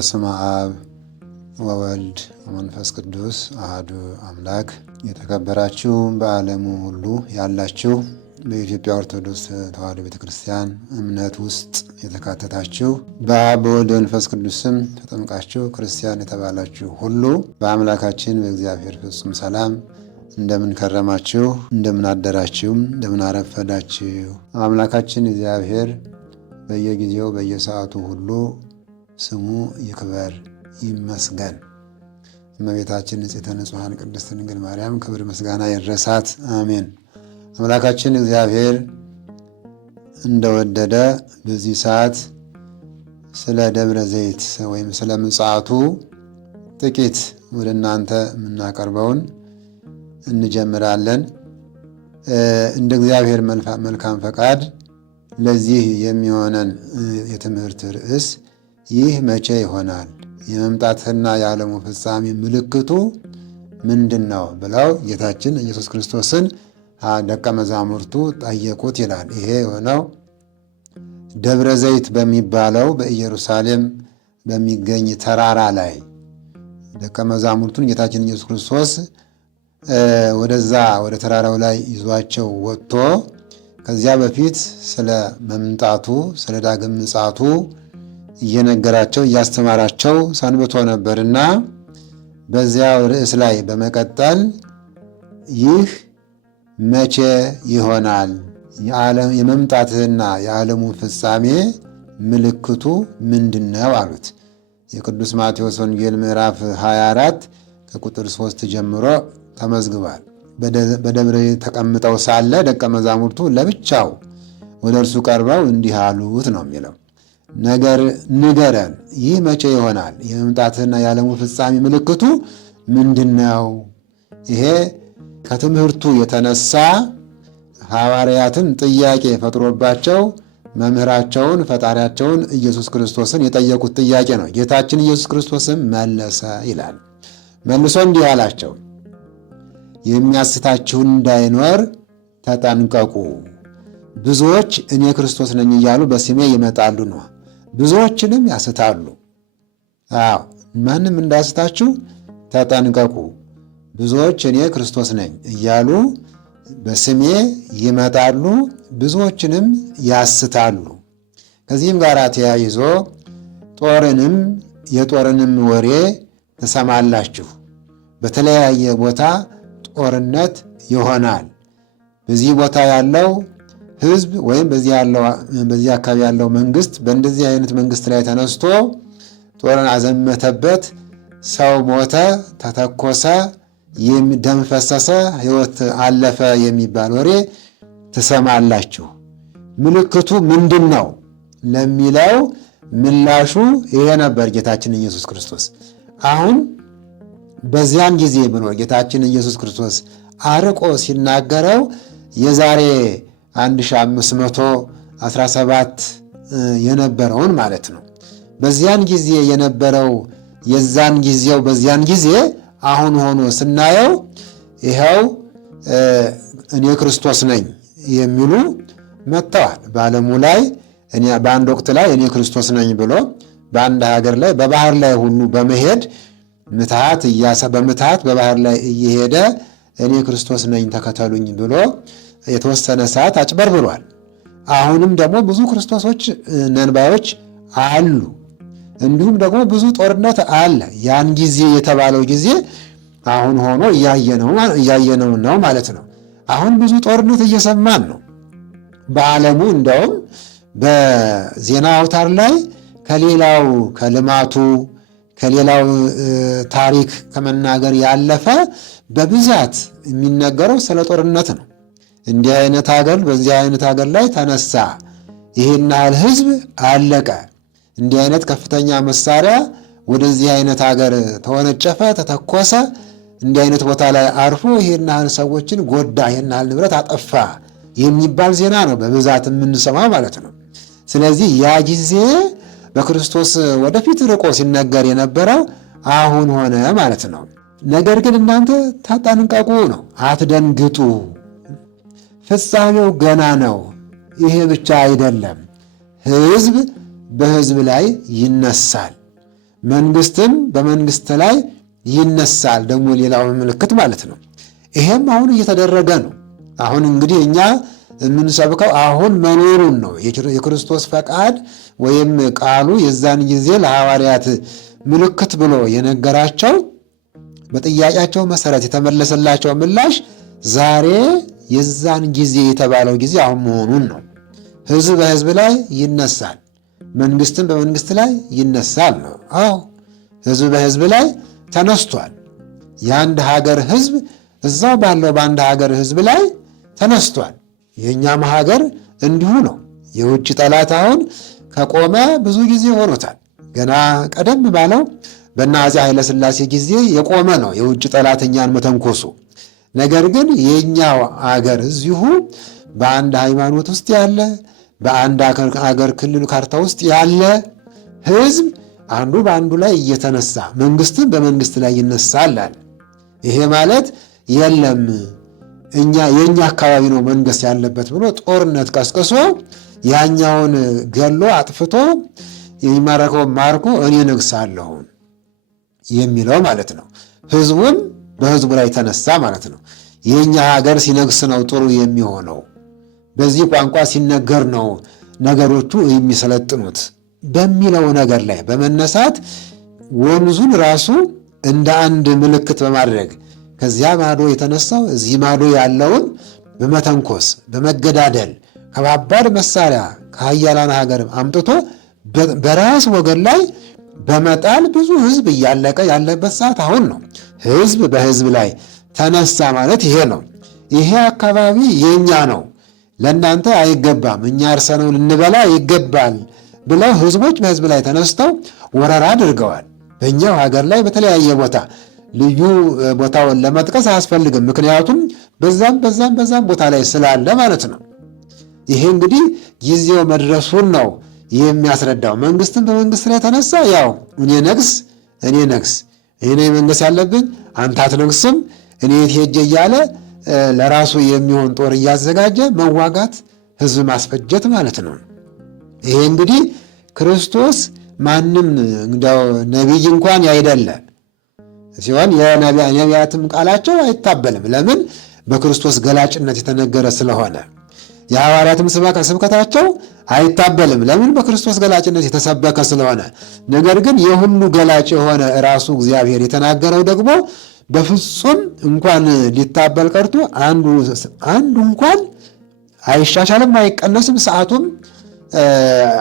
በስመ አብ ወወልድ ወመንፈስ ቅዱስ አሐዱ አምላክ። የተከበራችሁ በዓለሙ ሁሉ ያላችሁ በኢትዮጵያ ኦርቶዶክስ ተዋሕዶ ቤተክርስቲያን እምነት ውስጥ የተካተታችሁ በአብ በወልድ በመንፈስ ቅዱስ ስም ተጠምቃችሁ ክርስቲያን የተባላችሁ ሁሉ በአምላካችን በእግዚአብሔር ፍጹም ሰላም እንደምን ከረማችሁ? እንደምን አደራችሁ? እንደምን አረፈዳችሁ? አምላካችን እግዚአብሔር በየጊዜው በየሰዓቱ ሁሉ ስሙ ይክበር ይመስገን። እመቤታችን ንጽሕተ ንጹሐን ቅድስት ድንግል ማርያም ክብር ምስጋና ይድረሳት፣ አሜን። አምላካችን እግዚአብሔር እንደወደደ በዚህ ሰዓት ስለ ደብረ ዘይት ወይም ስለ ምጽአቱ ጥቂት ወደ እናንተ የምናቀርበውን እንጀምራለን። እንደ እግዚአብሔር መልካም ፈቃድ ለዚህ የሚሆነን የትምህርት ርዕስ ይህ መቼ ይሆናል? የመምጣትና የዓለሙ ፍጻሜ ምልክቱ ምንድን ነው? ብለው ጌታችን ኢየሱስ ክርስቶስን ደቀ መዛሙርቱ ጠየቁት ይላል። ይሄ የሆነው ደብረ ዘይት በሚባለው በኢየሩሳሌም በሚገኝ ተራራ ላይ ደቀ መዛሙርቱን ጌታችን ኢየሱስ ክርስቶስ ወደዛ ወደ ተራራው ላይ ይዟቸው ወጥቶ ከዚያ በፊት ስለ መምጣቱ ስለ ዳግም ምጽአቱ እየነገራቸው እያስተማራቸው ሰንብቶ ነበርና በዚያው ርዕስ ላይ በመቀጠል ይህ መቼ ይሆናል? የመምጣትህና የዓለሙ ፍጻሜ ምልክቱ ምንድን ነው አሉት። የቅዱስ ማቴዎስ ወንጌል ምዕራፍ 24 ከቁጥር 3 ጀምሮ ተመዝግቧል። በደብረ ተቀምጠው ሳለ ደቀ መዛሙርቱ ለብቻው ወደ እርሱ ቀርበው እንዲህ አሉት ነው የሚለው። ንገረን፣ ይህ መቼ ይሆናል? የመምጣትህና የዓለሙ ፍጻሜ ምልክቱ ምንድን ነው? ይሄ ከትምህርቱ የተነሳ ሐዋርያትን ጥያቄ ፈጥሮባቸው መምህራቸውን ፈጣሪያቸውን ኢየሱስ ክርስቶስን የጠየቁት ጥያቄ ነው። ጌታችን ኢየሱስ ክርስቶስም መለሰ ይላል። መልሶ እንዲህ አላቸው፣ የሚያስታችሁ እንዳይኖር ተጠንቀቁ። ብዙዎች እኔ ክርስቶስ ነኝ እያሉ በስሜ ይመጣሉ ነው፣ ብዙዎችንም ያስታሉ። ማንም እንዳያስታችሁ ተጠንቀቁ። ብዙዎች እኔ ክርስቶስ ነኝ እያሉ በስሜ ይመጣሉ፣ ብዙዎችንም ያስታሉ። ከዚህም ጋር ተያይዞ የጦርንም ወሬ ትሰማላችሁ። በተለያየ ቦታ ጦርነት ይሆናል። በዚህ ቦታ ያለው ሕዝብ ወይም በዚህ አካባቢ ያለው መንግስት በእንደዚህ አይነት መንግስት ላይ ተነስቶ ጦርን አዘመተበት፣ ሰው ሞተ፣ ተተኮሰ፣ ደም ፈሰሰ፣ ሕይወት አለፈ የሚባል ወሬ ትሰማላችሁ። ምልክቱ ምንድን ነው ለሚለው ምላሹ ይሄ ነበር። ጌታችን ኢየሱስ ክርስቶስ አሁን በዚያን ጊዜ ብሎ ጌታችን ኢየሱስ ክርስቶስ አርቆ ሲናገረው የዛሬ 1517 የነበረውን ማለት ነው። በዚያን ጊዜ የነበረው በዚያን ጊዜ አሁን ሆኖ ስናየው ይኸው እኔ ክርስቶስ ነኝ የሚሉ መጥተዋል። በዓለሙ ላይ በአንድ ወቅት ላይ እኔ ክርስቶስ ነኝ ብሎ በአንድ ሀገር ላይ በባህር ላይ ሁሉ በመሄድ በምትሃት በባህር ላይ እየሄደ እኔ ክርስቶስ ነኝ ተከተሉኝ ብሎ የተወሰነ ሰዓት አጭበርብሯል። አሁንም ደግሞ ብዙ ክርስቶሶች ነንባዮች አሉ። እንዲሁም ደግሞ ብዙ ጦርነት አለ። ያን ጊዜ የተባለው ጊዜ አሁን ሆኖ እያየነው ነው ማለት ነው። አሁን ብዙ ጦርነት እየሰማን ነው በዓለሙ። እንደውም በዜና አውታር ላይ ከሌላው ከልማቱ ከሌላው ታሪክ ከመናገር ያለፈ በብዛት የሚነገረው ስለ ጦርነት ነው። እንዲህ አይነት ሀገር በዚህ አይነት ሀገር ላይ ተነሳ፣ ይሄን ያህል ሕዝብ አለቀ፣ እንዲህ አይነት ከፍተኛ መሳሪያ ወደዚህ አይነት ሀገር ተወነጨፈ፣ ተተኮሰ፣ እንዲህ አይነት ቦታ ላይ አርፎ ይሄን ያህል ሰዎችን ጎዳ፣ ይሄን ያህል ንብረት አጠፋ የሚባል ዜና ነው በብዛት የምንሰማው ማለት ነው። ስለዚህ ያ ጊዜ በክርስቶስ ወደፊት ርቆ ሲነገር የነበረው አሁን ሆነ ማለት ነው። ነገር ግን እናንተ ተጠንቀቁ ነው፣ አትደንግጡ። ፍጻሜው ገና ነው። ይሄ ብቻ አይደለም፣ ሕዝብ በሕዝብ ላይ ይነሳል። መንግስትም በመንግስት ላይ ይነሳል። ደግሞ ሌላው ምልክት ማለት ነው። ይሄም አሁን እየተደረገ ነው። አሁን እንግዲህ እኛ የምንሰብከው አሁን መኖሩን ነው። የክርስቶስ ፈቃድ ወይም ቃሉ የዛን ጊዜ ለሐዋርያት ምልክት ብሎ የነገራቸው በጥያቄያቸው መሰረት የተመለሰላቸው ምላሽ ዛሬ የዛን ጊዜ የተባለው ጊዜ አሁን መሆኑን ነው። ሕዝብ በሕዝብ ላይ ይነሳል፣ መንግስትም በመንግስት ላይ ይነሳል ነው። አዎ ሕዝብ በሕዝብ ላይ ተነስቷል። የአንድ ሀገር ሕዝብ እዛው ባለው በአንድ ሀገር ሕዝብ ላይ ተነስቷል። የእኛም ሀገር እንዲሁ ነው። የውጭ ጠላት አሁን ከቆመ ብዙ ጊዜ ሆኖታል። ገና ቀደም ባለው በእነ አፄ ኃይለ ሥላሴ ጊዜ የቆመ ነው የውጭ ጠላት እኛን መተንኮሱ። ነገር ግን የእኛው አገር እዚሁ በአንድ ሃይማኖት ውስጥ ያለ በአንድ አገር ክልል ካርታ ውስጥ ያለ ሕዝብ አንዱ በአንዱ ላይ እየተነሳ መንግስትም በመንግስት ላይ ይነሳል አለ። ይሄ ማለት የለም የእኛ አካባቢ ነው መንግስት ያለበት ብሎ ጦርነት ቀስቅሶ ያኛውን ገሎ አጥፍቶ የሚማረከውን ማርኮ እኔ ነግሳለሁ የሚለው ማለት ነው። ህዝቡም በህዝቡ ላይ ተነሳ ማለት ነው። የእኛ ሀገር ሲነግስ ነው ጥሩ የሚሆነው፣ በዚህ ቋንቋ ሲነገር ነው ነገሮቹ የሚሰለጥኑት በሚለው ነገር ላይ በመነሳት ወንዙን ራሱ እንደ አንድ ምልክት በማድረግ ከዚያ ማዶ የተነሳው እዚህ ማዶ ያለውን በመተንኮስ በመገዳደል ከባባድ መሳሪያ ከሀያላን ሀገር አምጥቶ በራስ ወገን ላይ በመጣል ብዙ ህዝብ እያለቀ ያለበት ሰዓት አሁን ነው። ህዝብ በህዝብ ላይ ተነሳ ማለት ይሄ ነው። ይሄ አካባቢ የኛ ነው፣ ለእናንተ አይገባም፣ እኛ እርሰነው ልንበላ ይገባል ብለው ህዝቦች በህዝብ ላይ ተነስተው ወረራ አድርገዋል። በእኛው ሀገር ላይ በተለያየ ቦታ ልዩ ቦታውን ለመጥቀስ አያስፈልግም፣ ምክንያቱም በዛም ቦታ ላይ ስላለ ማለት ነው። ይሄ እንግዲህ ጊዜው መድረሱን ነው የሚያስረዳው። መንግስትም በመንግስት ላይ ተነሳ፣ ያው እኔ ነግስ እኔ መንገስ ያለብኝ አንተ አትነግስም፣ እኔ የት ሄጄ እያለ ለራሱ የሚሆን ጦር እያዘጋጀ መዋጋት፣ ህዝብ ማስፈጀት ማለት ነው። ይሄ እንግዲህ ክርስቶስ ማንም እንደው ነቢይ እንኳን ያይደለ ሲሆን የነቢያትም ቃላቸው አይታበልም። ለምን? በክርስቶስ ገላጭነት የተነገረ ስለሆነ። የሐዋርያትም ስብከታቸው አይታበልም። ለምን? በክርስቶስ ገላጭነት የተሰበከ ስለሆነ። ነገር ግን የሁሉ ገላጭ የሆነ ራሱ እግዚአብሔር የተናገረው ደግሞ በፍጹም እንኳን ሊታበል ቀርቶ አንዱ እንኳን አይሻሻልም አይቀነስም፣ ሰዓቱም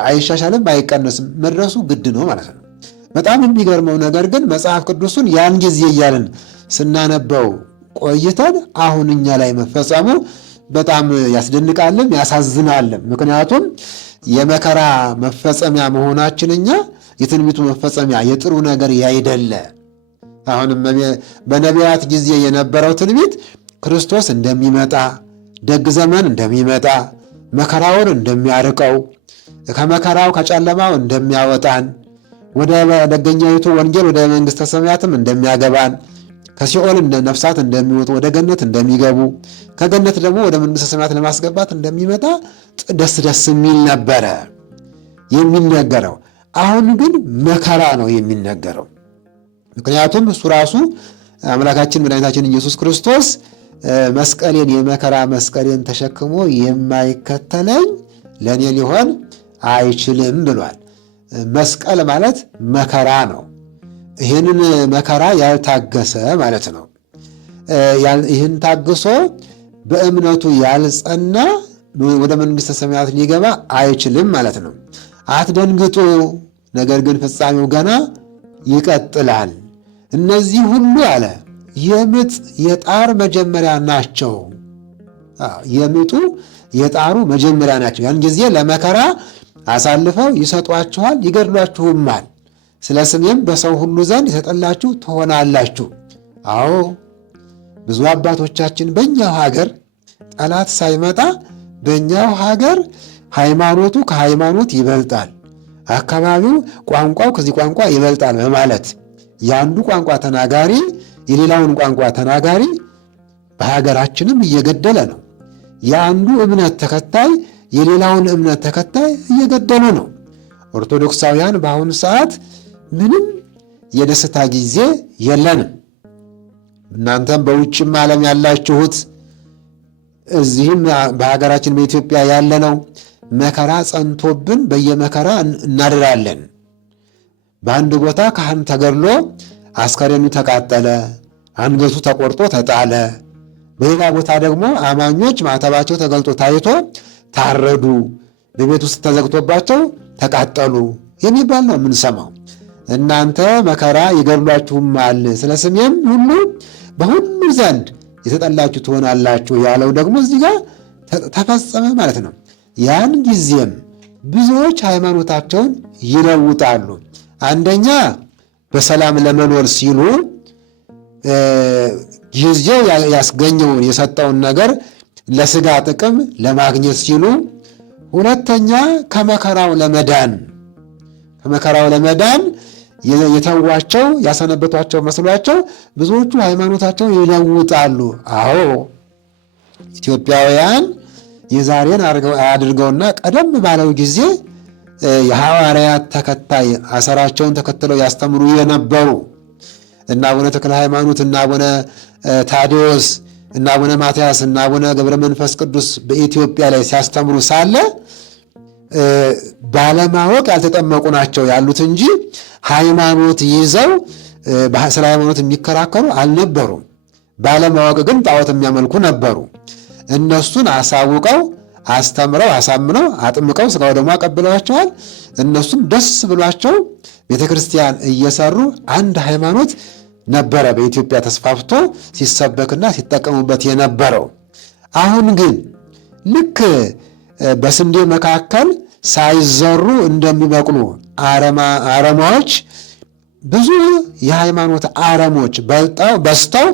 አይሻሻልም አይቀነስም፣ መድረሱ ግድ ነው ማለት ነው። በጣም የሚገርመው ነገር ግን መጽሐፍ ቅዱሱን ያን ጊዜ እያልን ስናነበው ቆይተን አሁን እኛ ላይ መፈጸሙ በጣም ያስደንቃልም ያሳዝናልም። ምክንያቱም የመከራ መፈጸሚያ መሆናችን እኛ የትንቢቱ መፈጸሚያ የጥሩ ነገር ያይደለ። አሁንም በነቢያት ጊዜ የነበረው ትንቢት ክርስቶስ እንደሚመጣ፣ ደግ ዘመን እንደሚመጣ፣ መከራውን እንደሚያርቀው፣ ከመከራው ከጨለማው እንደሚያወጣን፣ ወደ ደገኛይቱ ወንጌል ወደ መንግሥተ ሰማያትም እንደሚያገባን፣ ከሲኦል ነፍሳት እንደሚወጡ ወደ ገነት እንደሚገቡ፣ ከገነት ደግሞ ወደ መንግሥተ ሰማያት ለማስገባት እንደሚመጣ ደስ የሚል ነበረ የሚነገረው። አሁን ግን መከራ ነው የሚነገረው። ምክንያቱም እሱ ራሱ አምላካችን መድኃኒታችን ኢየሱስ ክርስቶስ መስቀሌን የመከራ መስቀሌን ተሸክሞ የማይከተለኝ ለእኔ ሊሆን አይችልም ብሏል። መስቀል ማለት መከራ ነው። ይህንን መከራ ያልታገሰ ማለት ነው። ይህን ታግሶ በእምነቱ ያልጸና ወደ መንግሥተ ሰማያት ሊገባ አይችልም ማለት ነው። አትደንግጡ፣ ነገር ግን ፍጻሜው ገና ይቀጥላል። እነዚህ ሁሉ አለ የምጥ የጣር መጀመሪያ ናቸው። የምጡ የጣሩ መጀመሪያ ናቸው። ያን ጊዜ ለመከራ አሳልፈው ይሰጧችኋል፣ ይገድሏችሁማል። ስለ ስሜም በሰው ሁሉ ዘንድ የተጠላችሁ ትሆናላችሁ። አዎ ብዙ አባቶቻችን በእኛው ሀገር ጠላት ሳይመጣ በእኛው ሀገር ሃይማኖቱ ከሃይማኖት ይበልጣል፣ አካባቢው ቋንቋው ከዚህ ቋንቋ ይበልጣል በማለት የአንዱ ቋንቋ ተናጋሪ የሌላውን ቋንቋ ተናጋሪ በሀገራችንም እየገደለ ነው። የአንዱ እምነት ተከታይ የሌላውን እምነት ተከታይ እየገደሉ ነው። ኦርቶዶክሳውያን በአሁኑ ሰዓት ምንም የደስታ ጊዜ የለንም። እናንተም በውጭም ዓለም ያላችሁት እዚህም በሀገራችን በኢትዮጵያ ያለነው መከራ ጸንቶብን በየመከራ እናድራለን። በአንድ ቦታ ካህን ተገድሎ አስከሬኑ ተቃጠለ፣ አንገቱ ተቆርጦ ተጣለ። በሌላ ቦታ ደግሞ አማኞች ማዕተባቸው ተገልጦ ታይቶ ታረዱ፣ በቤት ውስጥ ተዘግቶባቸው ተቃጠሉ የሚባል ነው የምንሰማው። እናንተ መከራ ይገድሏችሁማል፣ ስለ ስሜም ሁሉ በሁሉ ዘንድ የተጠላችሁ ትሆናላችሁ ያለው ደግሞ እዚህ ጋር ተፈጸመ ማለት ነው። ያን ጊዜም ብዙዎች ሃይማኖታቸውን ይለውጣሉ። አንደኛ በሰላም ለመኖር ሲሉ ጊዜው ያስገኘውን የሰጠውን ነገር ለስጋ ጥቅም ለማግኘት ሲሉ፣ ሁለተኛ ከመከራው ለመዳን የተዋቸው ያሰነበቷቸው መስሏቸው ብዙዎቹ ሃይማኖታቸውን ይለውጣሉ። አዎ ኢትዮጵያውያን የዛሬን አድርገውና ቀደም ባለው ጊዜ የሐዋርያት ተከታይ አሰራቸውን ተከትለው ያስተምሩ የነበሩ እና አቡነ ተክለ ሃይማኖት እና አቡነ ታዲዎስ እና አቡነ ማትያስ እና አቡነ ገብረ መንፈስ ቅዱስ በኢትዮጵያ ላይ ሲያስተምሩ ሳለ ባለማወቅ ያልተጠመቁ ናቸው ያሉት እንጂ ሃይማኖት ይዘው ስለ ሃይማኖት የሚከራከሩ አልነበሩም። ባለማወቅ ግን ጣዖት የሚያመልኩ ነበሩ። እነሱን አሳውቀው አስተምረው አሳምነው አጥምቀው ስጋው ደግሞ አቀብለዋቸዋል። እነሱም ደስ ብሏቸው ቤተክርስቲያን እየሰሩ አንድ ሃይማኖት ነበረ በኢትዮጵያ ተስፋፍቶ ሲሰበክና ሲጠቀሙበት የነበረው። አሁን ግን ልክ በስንዴ መካከል ሳይዘሩ እንደሚበቅሉ አረማዎች ብዙ የሃይማኖት አረሞች በዝተው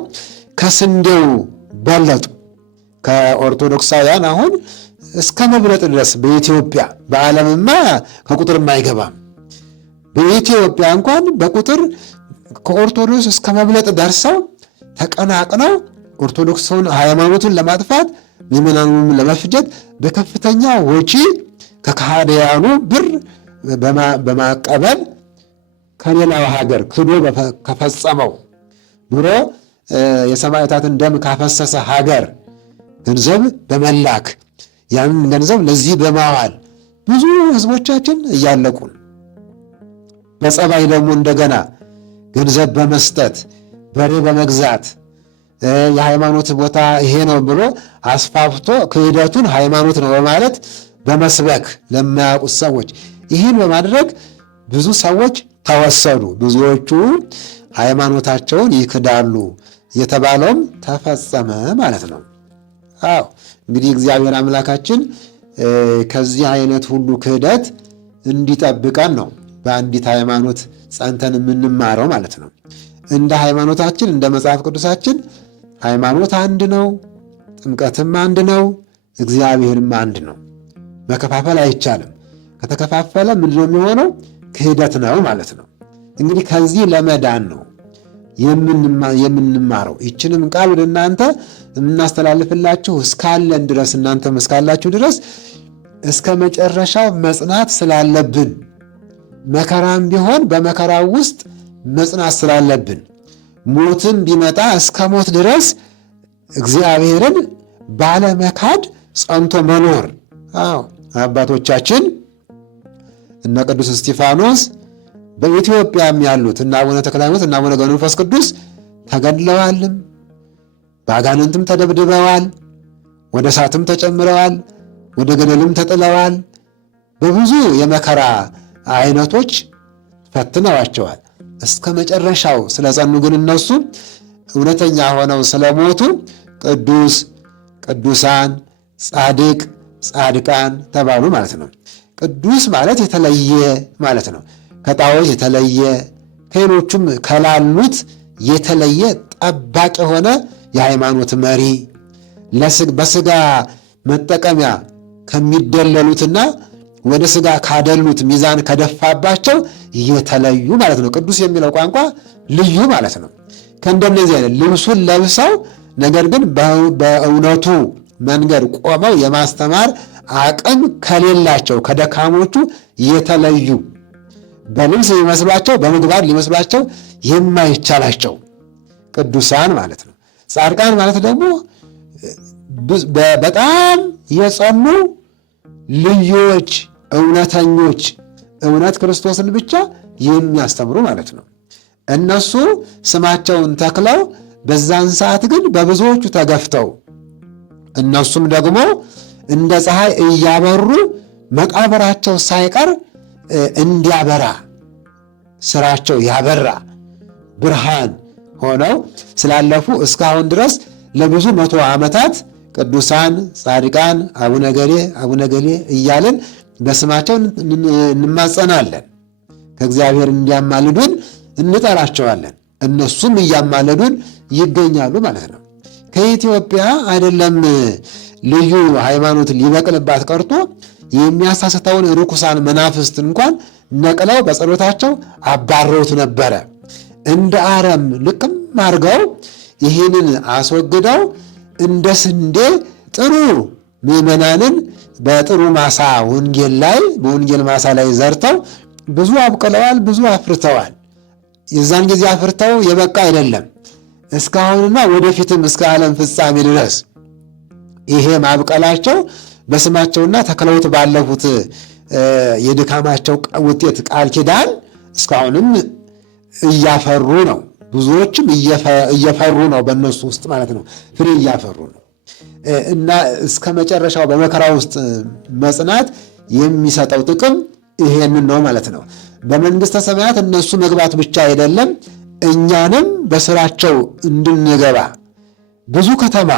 ከስንዴው በለጡ። ከኦርቶዶክሳውያን አሁን እስከ መብለጥ ድረስ በኢትዮጵያ በዓለምማ ከቁጥርም አይገባም። በኢትዮጵያ እንኳን በቁጥር ከኦርቶዶክስ እስከ መብለጥ ደርሰው ተቀናቅነው ኦርቶዶክስን ሃይማኖቱን ለማጥፋት ምዕመናኑን ለመፍጀት በከፍተኛ ወጪ ከካህዲያኑ ብር በማቀበል ከሌላው ሀገር ክዶ ከፈጸመው ብሎ የሰማዕታትን ደም ካፈሰሰ ሀገር ገንዘብ በመላክ ያንን ገንዘብ ለዚህ በማዋል ብዙ ህዝቦቻችን እያለቁን፣ በጸባይ ደግሞ እንደገና ገንዘብ በመስጠት በሬ በመግዛት የሃይማኖት ቦታ ይሄ ነው ብሎ አስፋፍቶ ክህደቱን ሃይማኖት ነው በማለት በመስበክ ለማያውቁት ሰዎች ይህን በማድረግ ብዙ ሰዎች ተወሰዱ። ብዙዎቹ ሃይማኖታቸውን ይክዳሉ የተባለውም ተፈጸመ ማለት ነው። አዎ እንግዲህ እግዚአብሔር አምላካችን ከዚህ አይነት ሁሉ ክህደት እንዲጠብቀን ነው በአንዲት ሃይማኖት ጸንተን የምንማረው ማለት ነው። እንደ ሃይማኖታችን እንደ መጽሐፍ ቅዱሳችን ሃይማኖት አንድ ነው፣ ጥምቀትም አንድ ነው፣ እግዚአብሔርም አንድ ነው። መከፋፈል አይቻልም። ከተከፋፈለ ምንድነው የሚሆነው? ክህደት ነው ማለት ነው። እንግዲህ ከዚህ ለመዳን ነው የምንማረው። ይችንም ቃል ወደ እናንተ የምናስተላልፍላችሁ እስካለን ድረስ እናንተም እስካላችሁ ድረስ እስከ መጨረሻው መጽናት ስላለብን፣ መከራም ቢሆን በመከራው ውስጥ መጽናት ስላለብን፣ ሞትም ቢመጣ እስከ ሞት ድረስ እግዚአብሔርን ባለመካድ ጸንቶ መኖር። አዎ አባቶቻችን እነ ቅዱስ እስጢፋኖስ በኢትዮጵያም ያሉት እና አቡነ ተክለ ሃይማኖት እና አቡነ ገብረ መንፈስ ቅዱስ ተገድለዋልም፣ በአጋንንትም ተደብድበዋል፣ ወደ እሳትም ተጨምረዋል፣ ወደ ገደልም ተጥለዋል። በብዙ የመከራ አይነቶች ፈትነዋቸዋል። እስከ መጨረሻው ስለጸኑ ግን እነሱ እውነተኛ ሆነው ስለሞቱ ቅዱስ፣ ቅዱሳን፣ ጻድቅ፣ ጻድቃን ተባሉ ማለት ነው። ቅዱስ ማለት የተለየ ማለት ነው። ከጣዖት የተለየ ከሌሎቹም ከላሉት የተለየ ጠባቂ የሆነ የሃይማኖት መሪ፣ በስጋ መጠቀሚያ ከሚደለሉትና ወደ ስጋ ካደሉት ሚዛን ከደፋባቸው የተለዩ ማለት ነው። ቅዱስ የሚለው ቋንቋ ልዩ ማለት ነው። ከእንደነዚህ አይነት ልብሱን ለብሰው ነገር ግን በእውነቱ መንገድ ቆመው የማስተማር አቅም ከሌላቸው ከደካሞቹ የተለዩ በልብስ ሊመስሏቸው በምግባር ሊመስሏቸው የማይቻላቸው ቅዱሳን ማለት ነው። ጻድቃን ማለት ደግሞ በጣም የጸኑ ልዮች፣ እውነተኞች፣ እውነት ክርስቶስን ብቻ የሚያስተምሩ ማለት ነው። እነሱ ስማቸውን ተክለው በዛን ሰዓት ግን በብዙዎቹ ተገፍተው እነሱም ደግሞ እንደ ፀሐይ እያበሩ መቃብራቸው ሳይቀር እንዲያበራ ስራቸው ያበራ ብርሃን ሆነው ስላለፉ እስካሁን ድረስ ለብዙ መቶ ዓመታት ቅዱሳን ጻድቃን አቡነ ገሌ አቡነ ገሌ እያልን በስማቸው እንማጸናለን። ከእግዚአብሔር እንዲያማልዱን እንጠራቸዋለን። እነሱም እያማለዱን ይገኛሉ ማለት ነው። ከኢትዮጵያ አይደለም ልዩ ሃይማኖት ሊበቅልባት ቀርቶ የሚያሳስተውን ርኩሳን መናፍስት እንኳን ነቅለው በጸሎታቸው አባረውት ነበረ። እንደ አረም ልቅም አድርገው ይህንን አስወግደው እንደ ስንዴ ጥሩ ምዕመናንን በጥሩ ማሳ በወንጌል ማሳ ላይ ዘርተው ብዙ አብቅለዋል፣ ብዙ አፍርተዋል። የዛን ጊዜ አፍርተው የበቃ አይደለም፣ እስካሁንና ወደፊትም እስከ ዓለም ፍጻሜ ድረስ ይሄ ማብቀላቸው በስማቸውና ተክለውት ባለፉት የድካማቸው ውጤት ቃል ኪዳን እስካሁንም እያፈሩ ነው። ብዙዎችም እየፈሩ ነው፣ በእነሱ ውስጥ ማለት ነው፣ ፍሬ እያፈሩ ነው። እና እስከ መጨረሻው በመከራ ውስጥ መጽናት የሚሰጠው ጥቅም ይሄንን ነው ማለት ነው። በመንግሥተ ሰማያት እነሱ መግባት ብቻ አይደለም፣ እኛንም በስራቸው እንድንገባ ብዙ ከተማ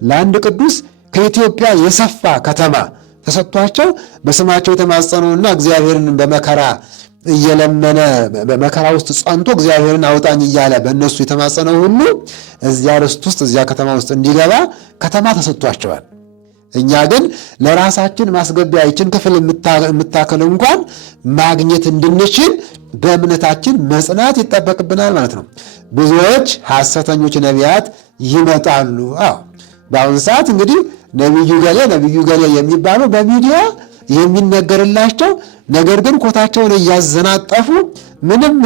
ለአንድ ቅዱስ ከኢትዮጵያ የሰፋ ከተማ ተሰጥቷቸው በስማቸው የተማጸኑና እግዚአብሔርን በመከራ እየለመነ በመከራ ውስጥ ጸንቶ እግዚአብሔርን አውጣኝ እያለ በእነሱ የተማጸነው ሁሉ እዚያ ርስት ውስጥ እዚያ ከተማ ውስጥ እንዲገባ ከተማ ተሰጥቷቸዋል። እኛ ግን ለራሳችን ማስገቢያ ይችን ክፍል የምታከል እንኳን ማግኘት እንድንችል በእምነታችን መጽናት ይጠበቅብናል ማለት ነው። ብዙዎች ሐሰተኞች ነቢያት ይመጣሉ። በአሁኑ ሰዓት እንግዲህ ነቢዩ ገሌ የሚባሉ በሚዲያ የሚነገርላቸው ነገር ግን ኮታቸውን እያዘናጠፉ ምንም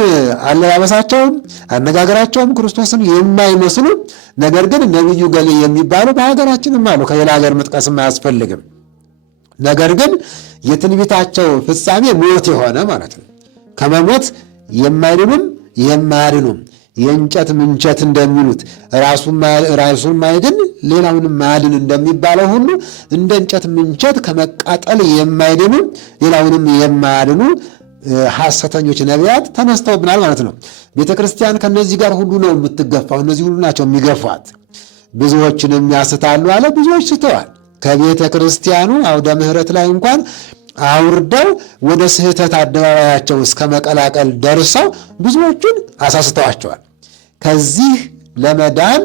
አለባበሳቸውም አነጋገራቸውም ክርስቶስን የማይመስሉ ነገር ግን ነቢዩ ገሌ የሚባሉ በሀገራችንም አሉ። ከሌላ ሀገር መጥቀስም አያስፈልግም። ነገር ግን የትንቢታቸው ፍጻሜ ሞት የሆነ ማለት ነው። ከመሞት የማይድኑም የማያድኑም የእንጨት ምንቸት እንደሚሉት ራሱን ማይድን ሌላውንም ማያድን እንደሚባለው ሁሉ እንደ እንጨት ምንቸት ከመቃጠል የማይድኑ ሌላውንም የማያድኑ ሐሰተኞች ነቢያት ተነስተውብናል ማለት ነው። ቤተ ክርስቲያን ከነዚህ ጋር ሁሉ ነው የምትገፋው። እነዚህ ሁሉ ናቸው የሚገፏት። ብዙዎችንም ያስታሉ አለ። ብዙዎች ስተዋል። ከቤተ ክርስቲያኑ አውደ ምሕረት ላይ እንኳን አውርደው ወደ ስህተት አደባባያቸው እስከ መቀላቀል ደርሰው ብዙዎቹን አሳስተዋቸዋል። ከዚህ ለመዳን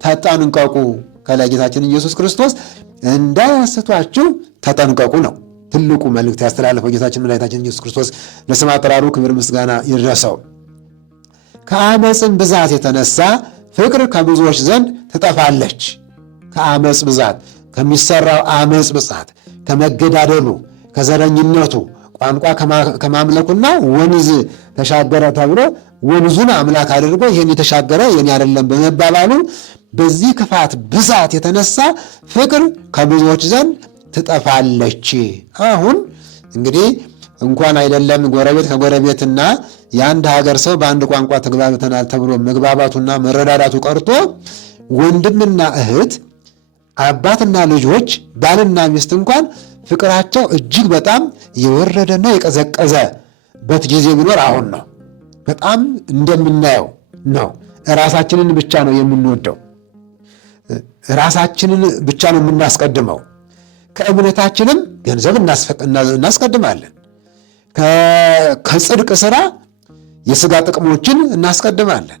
ተጠንቀቁ፣ ከላይ ጌታችን ኢየሱስ ክርስቶስ እንዳያስቷችሁ ተጠንቀቁ ነው ትልቁ መልእክት ያስተላለፈው ጌታችን መድኃኒታችን ኢየሱስ ክርስቶስ። ለስም አጠራሩ ክብር ምስጋና ይድረሰው። ከአመፅም ብዛት የተነሳ ፍቅር ከብዙዎች ዘንድ ትጠፋለች። ከአመፅ ብዛት፣ ከሚሰራው አመፅ ብዛት፣ ከመገዳደሉ፣ ከዘረኝነቱ፣ ቋንቋ ከማምለኩና ወንዝ ተሻገረ ተብሎ ወንዙን አምላክ አድርጎ ይህን የተሻገረ የኔ አይደለም በመባባሉ በዚህ ክፋት ብዛት የተነሳ ፍቅር ከብዙዎች ዘንድ ትጠፋለች። አሁን እንግዲህ እንኳን አይደለም ጎረቤት ከጎረቤትና የአንድ ሀገር ሰው በአንድ ቋንቋ ተግባብተናል ተብሎ መግባባቱና መረዳዳቱ ቀርቶ ወንድምና እህት፣ አባትና ልጆች፣ ባልና ሚስት እንኳን ፍቅራቸው እጅግ በጣም የወረደና የቀዘቀዘበት ጊዜ ቢኖር አሁን ነው። በጣም እንደምናየው ነው። ራሳችንን ብቻ ነው የምንወደው። ራሳችንን ብቻ ነው የምናስቀድመው። ከእምነታችንም ገንዘብ እናስቀድማለን። ከጽድቅ ስራ የሥጋ ጥቅሞችን እናስቀድማለን።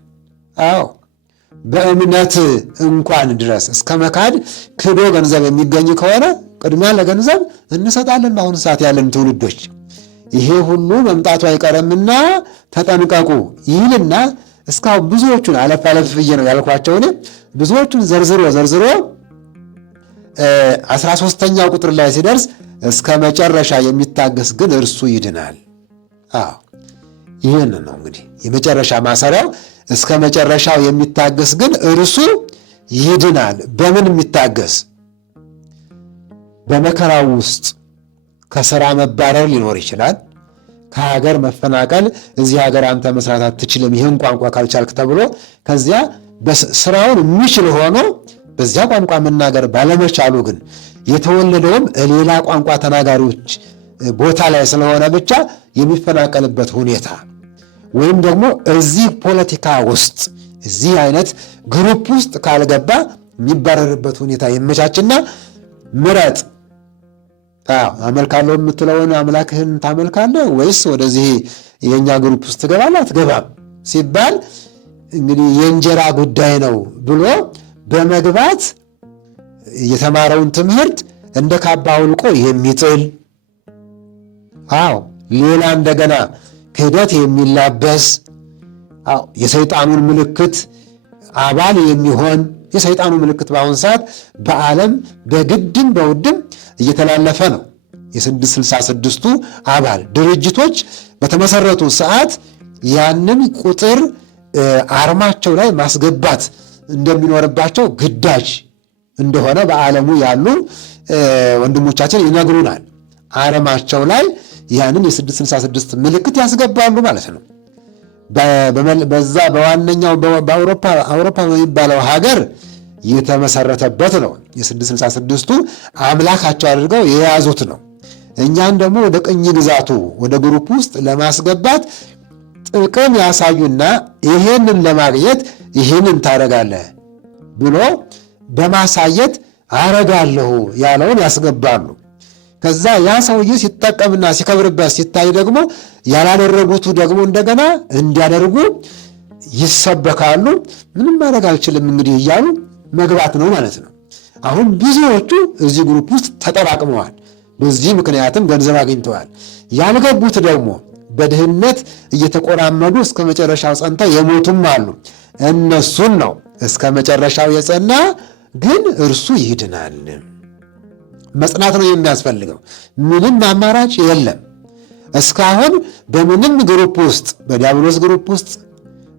አዎ በእምነት እንኳን ድረስ እስከ መካድ ክዶ ገንዘብ የሚገኝ ከሆነ ቅድሚያ ለገንዘብ እንሰጣለን። በአሁኑ ሰዓት ያለን ትውልዶች ይሄ ሁሉ መምጣቱ አይቀርምና ተጠንቀቁ ይልና እስካሁን ብዙዎቹን አለፍ ብዬ ነው ያልኳቸውን ብዙዎቹን ዘርዝሮ 13ኛው ቁጥር ላይ ሲደርስ እስከ መጨረሻ የሚታገስ ግን እርሱ ይድናል። ይህን ነው እንግዲህ የመጨረሻ ማሰሪያው። እስከ መጨረሻው የሚታገስ ግን እርሱ ይድናል። በምን የሚታገስ? በመከራው ውስጥ ከሥራ መባረር ሊኖር ይችላል። ከሀገር መፈናቀል፣ እዚህ ሀገር አንተ መስራት አትችልም ይህን ቋንቋ ካልቻልክ ተብሎ ከዚያ ስራውን የሚችል ሆኖ በዚያ ቋንቋ መናገር ባለመቻሉ ግን የተወለደውም ሌላ ቋንቋ ተናጋሪዎች ቦታ ላይ ስለሆነ ብቻ የሚፈናቀልበት ሁኔታ ወይም ደግሞ እዚህ ፖለቲካ ውስጥ እዚህ አይነት ግሩፕ ውስጥ ካልገባ የሚባረርበት ሁኔታ ይመቻችና ምረጥ፣ አመልካለሁ የምትለውን አምላክህን ታመልካለህ ወይስ ወደዚህ የእኛ ግሩፕ ውስጥ ትገባለህ አትገባም ሲባል እንግዲህ የእንጀራ ጉዳይ ነው ብሎ በመግባት የተማረውን ትምህርት እንደ ካባ አውልቆ የሚጥል ሌላ እንደገና ክህደት የሚላበስ የሰይጣኑን ምልክት አባል የሚሆን የሰይጣኑ ምልክት በአሁኑ ሰዓት በዓለም በግድም በውድም እየተላለፈ ነው። የ666ቱ አባል ድርጅቶች በተመሰረቱ ሰዓት ያንን ቁጥር አርማቸው ላይ ማስገባት እንደሚኖርባቸው ግዳጅ እንደሆነ በዓለሙ ያሉ ወንድሞቻችን ይነግሩናል። አርማቸው ላይ ያንን የ666 ምልክት ያስገባሉ ማለት ነው። በዛ በዋነኛው በአውሮፓ በሚባለው ሀገር የተመሰረተበት ነው። የ666ቱ አምላካቸው አድርገው የያዙት ነው። እኛን ደግሞ ወደ ቅኝ ግዛቱ ወደ ግሩፕ ውስጥ ለማስገባት ጥቅም ያሳዩና ይሄንን ለማግኘት ይሄንን ታረጋለህ ብሎ በማሳየት አረጋለሁ ያለውን ያስገባሉ። ከዛ ያ ሰውዬ ሲጠቀምና ሲከብርበት ሲታይ ደግሞ ያላደረጉቱ ደግሞ እንደገና እንዲያደርጉ ይሰበካሉ። ምንም ማድረግ አልችልም እንግዲህ እያሉ መግባት ነው ማለት ነው። አሁን ብዙዎቹ እዚህ ግሩፕ ውስጥ ተጠራቅመዋል። በዚህ ምክንያትም ገንዘብ አግኝተዋል። ያልገቡት ደግሞ በድህነት እየተቆራመዱ እስከ መጨረሻው ጸንተው የሞቱም አሉ። እነሱን ነው እስከ መጨረሻው የጸና ግን እርሱ ይድናል። መጽናት ነው የሚያስፈልገው። ምንም አማራጭ የለም። እስካሁን በምንም ግሩፕ ውስጥ በዲያብሎስ ግሩፕ ውስጥ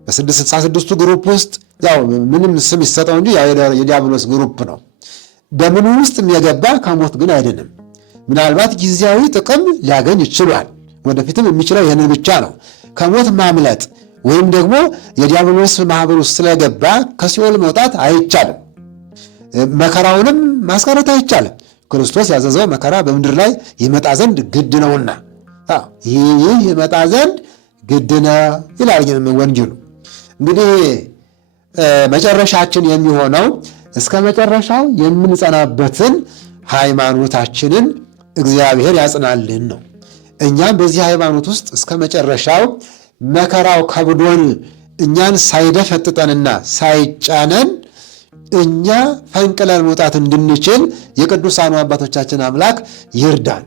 በ666ቱ ግሩፕ ውስጥ ያው ምንም ስም ይሰጠው እንጂ የዲያብሎስ ግሩፕ ነው። በምኑ ውስጥም የገባ ከሞት ግን አይድንም። ምናልባት ጊዜያዊ ጥቅም ሊያገኝ ይችላል። ወደፊትም የሚችለው ይህንን ብቻ ነው። ከሞት ማምለጥ ወይም ደግሞ የዲያብሎስ ማህበር ውስጥ ስለገባ ከሲኦል መውጣት አይቻልም። መከራውንም ማስቀረት አይቻልም። ክርስቶስ ያዘዘው መከራ በምድር ላይ ይመጣ ዘንድ ግድ ነውና ይህ ይመጣ ዘንድ ግድ ነው ይላል ወንጌሉ። እንግዲህ መጨረሻችን የሚሆነው እስከ መጨረሻው የምንጸናበትን ሃይማኖታችንን እግዚአብሔር ያጽናልን ነው። እኛም በዚህ ሃይማኖት ውስጥ እስከ መጨረሻው መከራው ከብዶን እኛን ሳይደፈጥጠንና ሳይጫነን እኛ ፈንቅለን መውጣት እንድንችል የቅዱሳኑ አባቶቻችን አምላክ ይርዳን።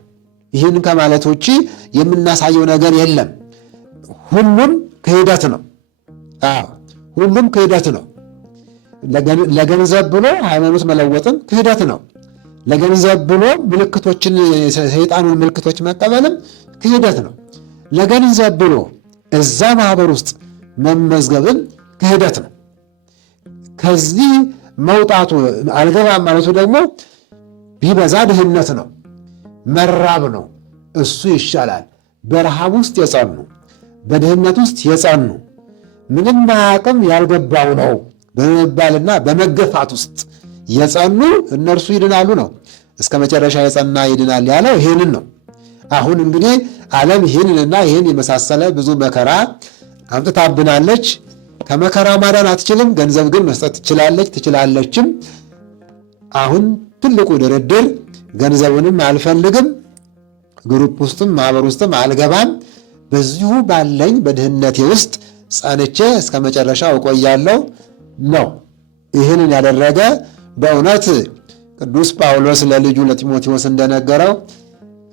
ይህን ከማለት ውጪ የምናሳየው ነገር የለም። ሁሉም ክህደት ነው። ሁሉም ክህደት ነው። ለገንዘብ ብሎ ሃይማኖት መለወጥም ክህደት ነው። ለገንዘብ ብሎ ምልክቶችን ሰይጣኑን ምልክቶች መቀበልም ክህደት ነው። ለገንዘብ ብሎ እዛ ማህበር ውስጥ መመዝገብም ክህደት ነው። ከዚህ መውጣቱ አልገባም ማለቱ ደግሞ ቢበዛ ድህነት ነው፣ መራብ ነው። እሱ ይሻላል። በረሃብ ውስጥ የጸኑ በድህነት ውስጥ የጸኑ ምንም አቅም ያልገባው ነው በመባልና በመገፋት ውስጥ የጸኑ እነርሱ ይድናሉ ነው። እስከ መጨረሻ የጸና ይድናል ያለው ይሄንን ነው። አሁን እንግዲህ ዓለም ይህንንና ይህን የመሳሰለ ብዙ መከራ አምጥታብናለች። ከመከራ ማዳን አትችልም። ገንዘብ ግን መስጠት ትችላለችም። አሁን ትልቁ ድርድር ገንዘቡንም አልፈልግም፣ ግሩፕ ውስጥም ማህበር ውስጥም አልገባም፣ በዚሁ ባለኝ በድህነቴ ውስጥ ጸንቼ እስከ መጨረሻው እቆያለሁ ነው። ይህንን ያደረገ በእውነት ቅዱስ ጳውሎስ ለልጁ ለጢሞቴዎስ እንደነገረው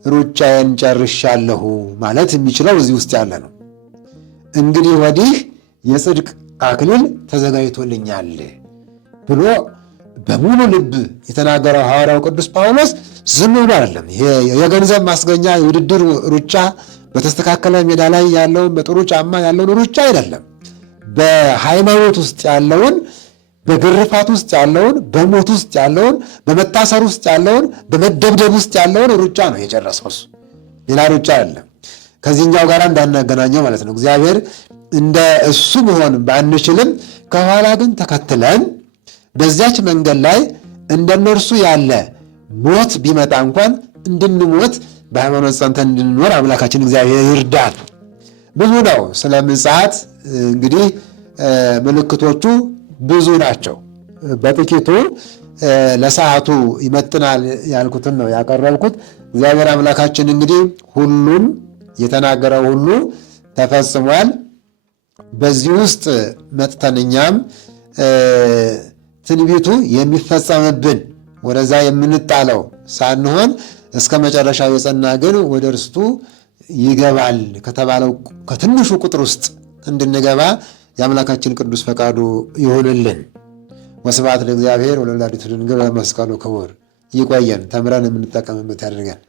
ሩጫዬን ጨርሻለሁ ማለት የሚችለው እዚህ ውስጥ ያለ ነው። እንግዲህ ወዲህ የጽድቅ አክሊል ተዘጋጅቶልኛል ብሎ በሙሉ ልብ የተናገረው ሐዋርያው ቅዱስ ጳውሎስ ዝም ብሎ አይደለም። የገንዘብ ማስገኛ የውድድር ሩጫ በተስተካከለ ሜዳ ላይ ያለውን በጥሩ ጫማ ያለውን ሩጫ አይደለም። በሃይማኖት ውስጥ ያለውን፣ በግርፋት ውስጥ ያለውን፣ በሞት ውስጥ ያለውን፣ በመታሰር ውስጥ ያለውን፣ በመደብደብ ውስጥ ያለውን ሩጫ ነው የጨረሰው እሱ። ሌላ ሩጫ አይደለም። ከዚህኛው ጋር እንዳናገናኘው ማለት ነው። እግዚአብሔር እንደ እሱ መሆን ባንችልም ከኋላ ግን ተከትለን በዚያች መንገድ ላይ እንደነርሱ ያለ ሞት ቢመጣ እንኳን እንድንሞት በሃይማኖት ጸንተን እንድንኖር አምላካችን እግዚአብሔር ይርዳል። ብዙ ነው። ስለ ምጽአት እንግዲህ ምልክቶቹ ብዙ ናቸው። በጥቂቱ ለሰዓቱ ይመጥናል ያልኩትን ነው ያቀረብኩት። እግዚአብሔር አምላካችን እንግዲህ ሁሉም የተናገረው ሁሉ ተፈጽሟል። በዚህ ውስጥ መጥተን እኛም ትንቢቱ የሚፈጸምብን ወደዛ የምንጣለው ሳንሆን እስከ መጨረሻው የጸና ግን ወደ ርስቱ ይገባል ከተባለው ከትንሹ ቁጥር ውስጥ እንድንገባ የአምላካችን ቅዱስ ፈቃዱ ይሁንልን። ወስብሐት ለእግዚአብሔር ወለወላዲቱ ድንግል ወለመስቀሉ ክቡር። ይቆየን፣ ተምረን የምንጠቀምበት ያደርገን።